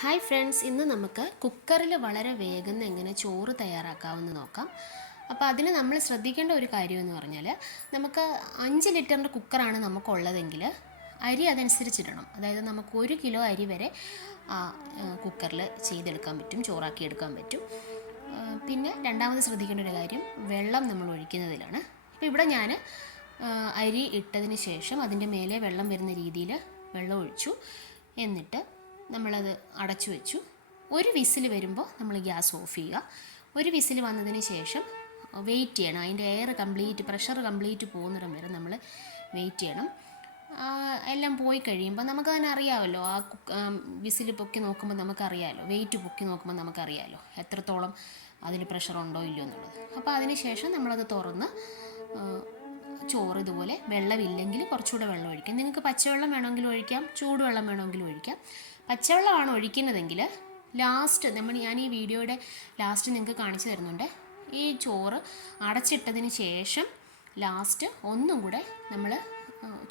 Hi friends, ഇന്ന് നമുക്ക് കുക്കറിൽ വളരെ വേഗം എങ്ങനെ ചോറ് തയ്യാറാക്കാമെന്ന് നോക്കാം. അപ്പോൾ അതിന് നമ്മൾ ശ്രദ്ധിക്കേണ്ട ഒരു കാര്യമെന്ന് പറഞ്ഞാൽ, നമുക്ക് 5 ലിറ്ററിൻ്റെ കുക്കറാണ് നമുക്കുള്ളതെങ്കിൽ അരി അതനുസരിച്ചിടണം. അതായത് നമുക്ക് 1 കിലോ അരി വരെ കുക്കറിൽ ചെയ്തെടുക്കാൻ പറ്റും, ചോറാക്കി എടുക്കാൻ പറ്റും. പിന്നെ രണ്ടാമത് ശ്രദ്ധിക്കേണ്ട ഒരു കാര്യം വെള്ളം നമ്മൾ ഒഴിക്കുന്നതിലാണ്. ഇപ്പോൾ ഇവിടെ ഞാൻ അരി ഇട്ടതിന് ശേഷം അതിൻ്റെ മേലെ വെള്ളം വരുന്ന രീതിയിൽ വെള്ളം ഒഴിച്ചു. എന്നിട്ട് നമ്മളത് അടച്ചു വെച്ചു. ഒരു വിസിൽ വരുമ്പോൾ നമ്മൾ ഗ്യാസ് ഓഫ് ചെയ്യുക. ഒരു വിസിൽ വന്നതിന് ശേഷം വെയിറ്റ് ചെയ്യണം. അതിൻ്റെ എയർ കംപ്ലീറ്റ്, പ്രഷർ കംപ്ലീറ്റ് പോകുന്നിടം വരെ നമ്മൾ വെയിറ്റ് ചെയ്യണം. എല്ലാം പോയി കഴിയുമ്പോൾ നമുക്ക് തന്നെ അറിയാമല്ലോ, വിസിൽ പൊക്കി നോക്കുമ്പോൾ നമുക്കറിയാമല്ലോ, വെയിറ്റ് പൊക്കി നോക്കുമ്പോൾ നമുക്കറിയാമല്ലോ എത്രത്തോളം അതിൽ പ്രഷർ ഉണ്ടോ ഇല്ലയോ എന്നുള്ളത്. അപ്പോൾ അതിന് ശേഷം നമ്മളത് തുറന്ന് ചോറ് ഇതുപോലെ വെള്ളമില്ലെങ്കിൽ കുറച്ചുകൂടെ വെള്ളം ഒഴിക്കാം. നിങ്ങൾക്ക് പച്ചവെള്ളം വേണമെങ്കിലും ഒഴിക്കാം, ചൂടുവെള്ളം വേണമെങ്കിലും ഒഴിക്കാം. പച്ചവെള്ളമാണ് ഒഴിക്കുന്നതെങ്കിൽ ലാസ്റ്റ് ഞാൻ ഈ വീഡിയോയുടെ ലാസ്റ്റ് നിങ്ങൾക്ക് കാണിച്ചു തരുന്നുണ്ട്. ഈ ചോറ് അടച്ചിട്ടതിന് ശേഷം ലാസ്റ്റ് ഒന്നും കൂടെ നമ്മൾ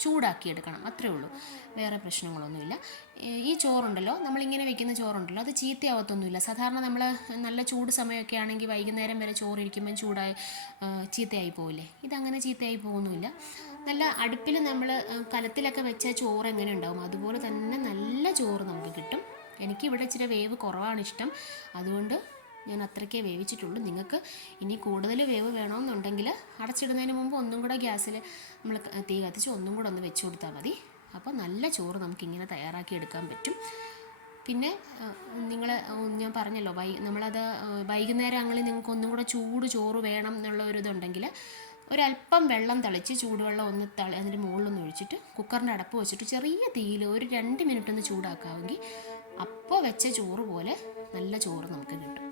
ചൂടാക്കിയെടുക്കണം. അത്രേ ഉള്ളൂ, വേറെ പ്രശ്നങ്ങളൊന്നുമില്ല. ഈ ചോറുണ്ടല്ലോ, നമ്മളിങ്ങനെ വെക്കുന്ന ചോറുണ്ടല്ലോ, അത് ചീത്തയാവത്തൊന്നുമില്ല. സാധാരണ നമ്മൾ നല്ല ചൂട് സമയമൊക്കെ ആണെങ്കിൽ വൈകുന്നേരം വരെ ചോറിരിക്കുമ്പം ചീത്തയായി പോവില്ലേ? ഇതങ്ങനെ ചീത്തയായി പോകുന്നുമില്ല. നല്ല അടുപ്പിൽ നമ്മൾ കലത്തിലൊക്കെ വെച്ച ചോറ് എങ്ങനെ ഉണ്ടാവും അതുപോലെ തന്നെ നല്ല ചോറ് നമുക്ക് കിട്ടും. എനിക്കിവിടെ ഇച്ചിരി വേവ് കുറവാണ് ഇഷ്ടം, അതുകൊണ്ട് ഞാൻ അത്രയ്ക്കേ വേവിച്ചിട്ടുള്ളൂ. നിങ്ങൾക്ക് ഇനി കൂടുതൽ വേവ് വേണമെന്നുണ്ടെങ്കിൽ അടച്ചിടുന്നതിന് മുമ്പ് ഒന്നും കൂടെ ഗ്യാസിൽ നമ്മൾ തീ കത്തിച്ച് ഒന്നും കൂടെ ഒന്ന് വെച്ച് കൊടുത്താൽ മതി. അപ്പോൾ നല്ല ചോറ് നമുക്കിങ്ങനെ തയ്യാറാക്കി എടുക്കാൻ പറ്റും. പിന്നെ ഞാൻ പറഞ്ഞല്ലോ, നമ്മളത് വൈകുന്നേരം അങ്ങനെ നിങ്ങൾക്ക് ഒന്നും കൂടെ ചൂട് ചോറ് വേണം എന്നുള്ള ഒരു ഇതുണ്ടെങ്കിൽ ഒരല്പം വെള്ളം തളിച്ച് ചൂടുവെള്ളം ഒന്ന് അതിൻ്റെ മുകളിലൊന്ന് ഒഴിച്ചിട്ട് കുക്കറിൻ്റെ അടപ്പ് വെച്ചിട്ട് ചെറിയ തീയിൽ ഒരു 2 മിനിറ്റ് ഒന്ന് ചൂടാക്കാമെങ്കിൽ അപ്പോൾ വെച്ച ചോറ് പോലെ നല്ല ചോറ് നമുക്ക് കിട്ടും.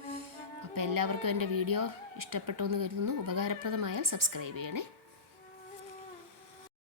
അപ്പോൾ എല്ലാവർക്കും എൻ്റെ വീഡിയോ ഇഷ്ടപ്പെട്ടു എന്ന് കരുതുന്നു. ഉപകാരപ്രദമായാൽ സബ്സ്ക്രൈബ് ചെയ്യണേ.